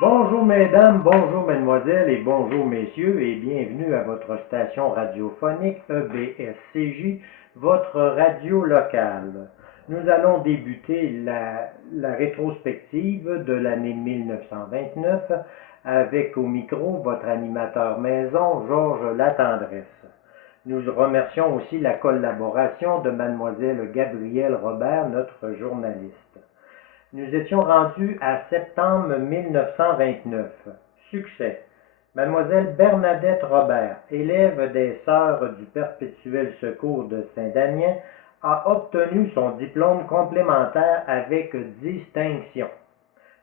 Bonjour mesdames, bonjour mesdemoiselles et bonjour messieurs et bienvenue à votre station radiophonique EBSCJ, votre radio locale. Nous allons débuter la rétrospective de l'année 1929 avec au micro votre animateur maison Georges Latendresse. Nous remercions aussi la collaboration de mademoiselle Gabrielle Robert, notre journaliste. Nous étions rendus à septembre 1929. Succès. Mademoiselle Bernadette Robert, élève des Sœurs du Perpétuel Secours de Saint-Damien, a obtenu son diplôme complémentaire avec distinction.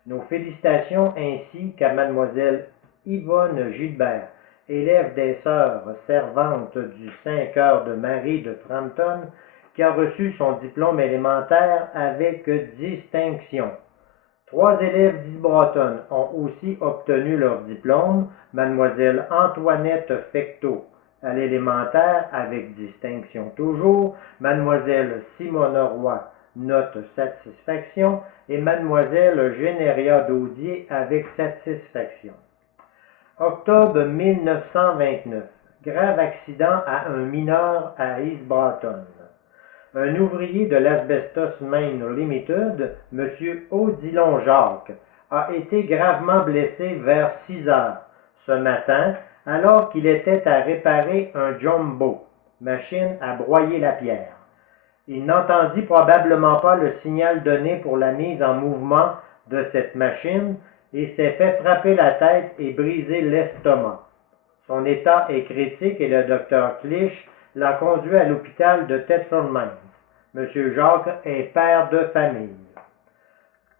Nos félicitations ainsi qu'à mademoiselle Yvonne Gilbert, élève des Sœurs servantes du Saint-Cœur de Marie de Frampton, qui a reçu son diplôme élémentaire avec distinction. 3 élèves d'Isbroton ont aussi obtenu leur diplôme, mademoiselle Antoinette Fecteau à l'élémentaire avec distinction toujours, mademoiselle Simona Roy note satisfaction et mademoiselle Généria Daudier avec satisfaction. Octobre 1929. Grave accident à un mineur à Isbroton. Un ouvrier de l'Asbestos Maine Limited, M. Odilon Jacques, a été gravement blessé vers 6 heures ce matin alors qu'il était à réparer un jumbo, machine à broyer la pierre. Il n'entendit probablement pas le signal donné pour la mise en mouvement de cette machine et s'est fait frapper la tête et briser l'estomac. Son état est critique et le docteur Clich l'a conduit à l'hôpital de Thetford Mines. M. Jacques est père de famille.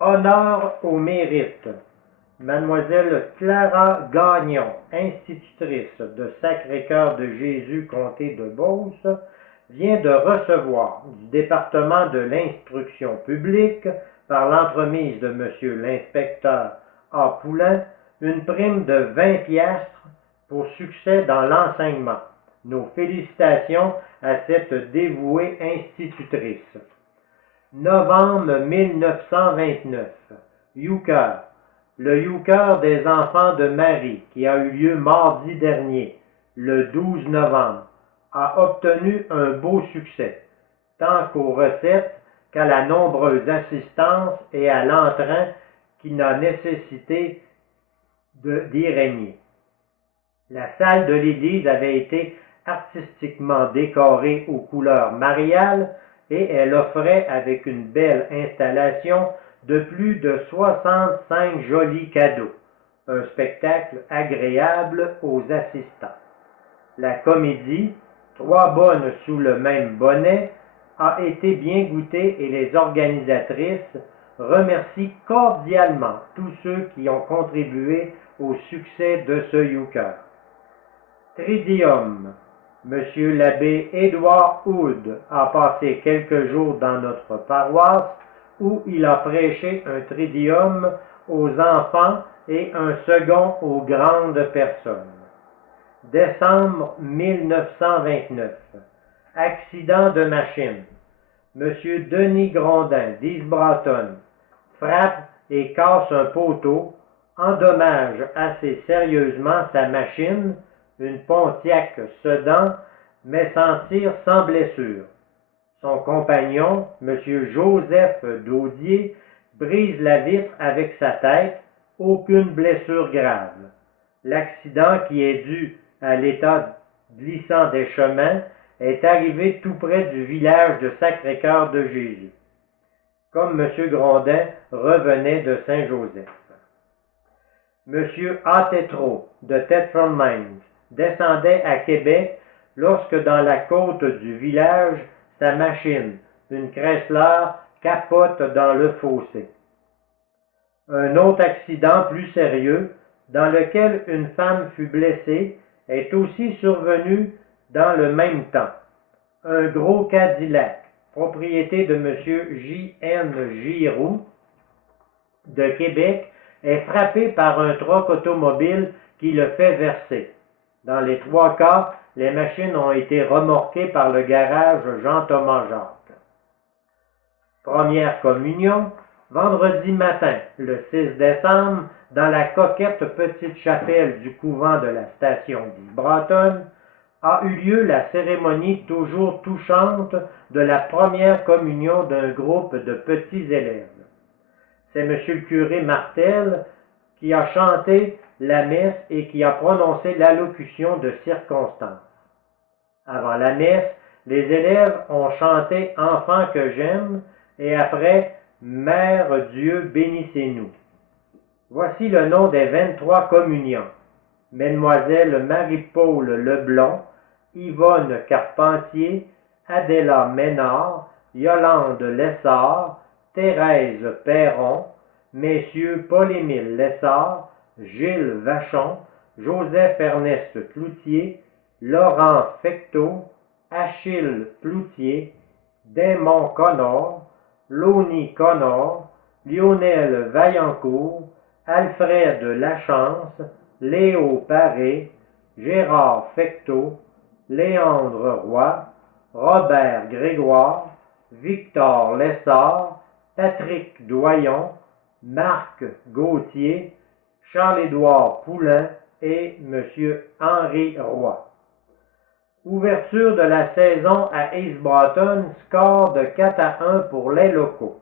Honneur au mérite. Mademoiselle Clara Gagnon, institutrice de Sacré-Cœur de Jésus, comté de Beauce, vient de recevoir du département de l'instruction publique, par l'entremise de M. l'inspecteur A. Poulain, une prime de 20 piastres pour succès dans l'enseignement. Nos félicitations à cette dévouée institutrice. Novembre 1929. Euchre. Le Euchre des enfants de Marie, qui a eu lieu mardi dernier, le 12 novembre, a obtenu un beau succès, tant qu'aux recettes qu'à la nombreuse assistance et à l'entrain qui n'a nécessité d'y régner. La salle de l'église avait été artistiquement décorée aux couleurs mariales et elle offrait avec une belle installation de plus de 65 jolis cadeaux, un spectacle agréable aux assistants. La comédie, 3 bonnes sous le même bonnet, a été bien goûtée et les organisatrices remercient cordialement tous ceux qui ont contribué au succès de ce Euchre. Tridium. Monsieur l'abbé Édouard Hood a passé quelques jours dans notre paroisse où il a prêché un tridium aux enfants et un second aux grandes personnes. Décembre 1929. Accident de machine. Monsieur Denis Grondin d'Isbroton frappe et casse un poteau, endommage assez sérieusement sa machine, une Pontiac Sedan, mais s'en tire sans blessure. Son compagnon, M. Joseph Daudier, brise la vitre avec sa tête, aucune blessure grave. L'accident, qui est dû à l'état glissant des chemins, est arrivé tout près du village de Sacré-Cœur de Jésus, comme M. Grondin revenait de Saint-Joseph. M. Attetro de Thetford Mines descendait à Québec lorsque dans la côte du village, sa machine, une Chrysler capote dans le fossé. Un autre accident plus sérieux, dans lequel une femme fut blessée, est aussi survenu dans le même temps. Un gros Cadillac, propriété de M. J.N. Giroux de Québec, est frappé par un troc automobile qui le fait verser. Dans les 3 cas, les machines ont été remorquées par le garage Jean-Thomas Jacques. Première communion, vendredi matin, le 6 décembre, dans la coquette petite chapelle du couvent de la station d'Isbratton, a eu lieu la cérémonie toujours touchante de la première communion d'un groupe de petits élèves. C'est M. le curé Martel qui a chanté la messe et qui a prononcé l'allocution de circonstance. Avant la messe, les élèves ont chanté « Enfant que j'aime » et après « Mère Dieu, bénissez-nous ». Voici le nom des 23 communiants. Mesdemoiselles Marie-Paul Leblond, Yvonne Carpentier, Adéla Ménard, Yolande Lessard, Thérèse Perron, messieurs Paul-Émile Lessard, Gilles Vachon, Joseph-Ernest Cloutier, Laurent Fecteau, Achille Cloutier, Démon Connor, Loni Connor, Lionel Vaillancourt, Alfred Lachance, Léo Paré, Gérard Fecteau, Léandre Roy, Robert Grégoire, Victor Lessard, Patrick Doyon, Marc Gauthier, Charles-Édouard Poulain et M. Henri Roy. Ouverture de la saison à Isbratton, score de 4-1 pour les locaux.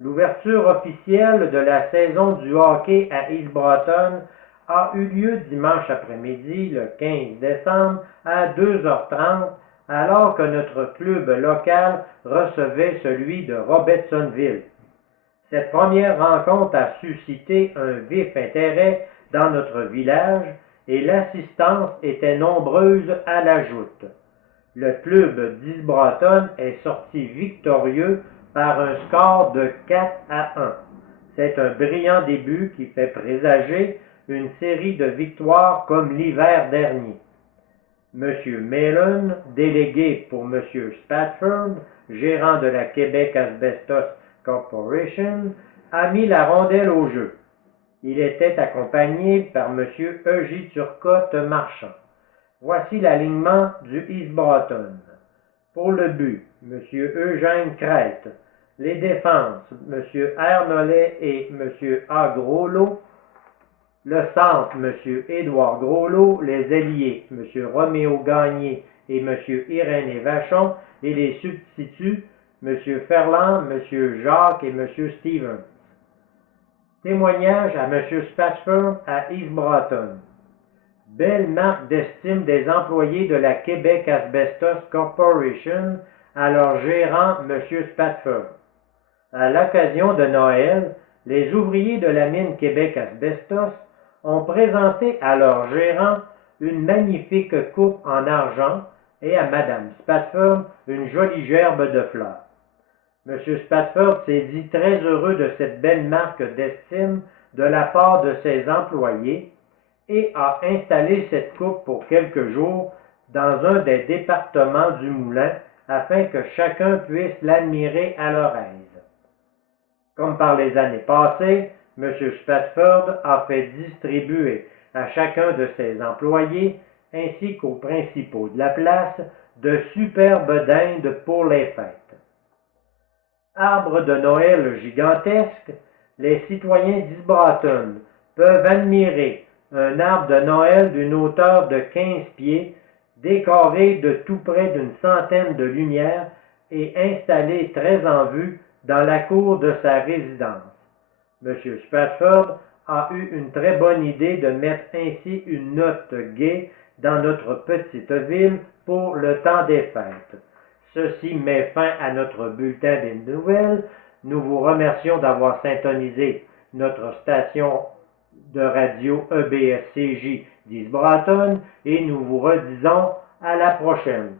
L'ouverture officielle de la saison du hockey à Isbratton a eu lieu dimanche après-midi, le 15 décembre, à 2h30, alors que notre club local recevait celui de Robertsonville. Cette première rencontre a suscité un vif intérêt dans notre village et l'assistance était nombreuse à la joute. Le club d'Isbratton est sorti victorieux par un score de 4-1. C'est un brillant début qui fait présager une série de victoires comme l'hiver dernier. M. Mellon, délégué pour M. Spatford, gérant de la Québec Asbestos Corporation, a mis la rondelle au jeu. Il était accompagné par M. E.J. Turcotte Marchand. Voici l'alignement du Isbratton. Pour le but, M. Eugène Crête. Les défenses, M. R. Nollet et M. A. Groslot. Le centre, M. Édouard Groslot. Les ailiers, M. Roméo Gagné et M. Irénée Vachon. Et les substituts, M. Ferland, M. Jacques et M. Stevens. Témoignage à M. Spatford à Isbratton. Belle marque d'estime des employés de la Québec Asbestos Corporation à leur gérant M. Spatford. À l'occasion de Noël, les ouvriers de la mine Québec Asbestos ont présenté à leur gérant une magnifique coupe en argent et à Mme Spatford une jolie gerbe de fleurs. M. Spatford s'est dit très heureux de cette belle marque d'estime de la part de ses employés et a installé cette coupe pour quelques jours dans un des départements du moulin afin que chacun puisse l'admirer à leur aise. Comme par les années passées, M. Spatford a fait distribuer à chacun de ses employés, ainsi qu'aux principaux de la place, de superbes dindes pour les fêtes. Arbre de Noël gigantesque, les citoyens d'Isbratton peuvent admirer un arbre de Noël d'une hauteur de 15 pieds, décoré de tout près d'une centaine de lumières et installé très en vue dans la cour de sa résidence. M. Spatford a eu une très bonne idée de mettre ainsi une note gaie dans notre petite ville pour le temps des fêtes. Ceci met fin à notre bulletin des nouvelles. Nous vous remercions d'avoir syntonisé notre station de radio EBS-CJ d'Isbratton et nous vous redisons à la prochaine.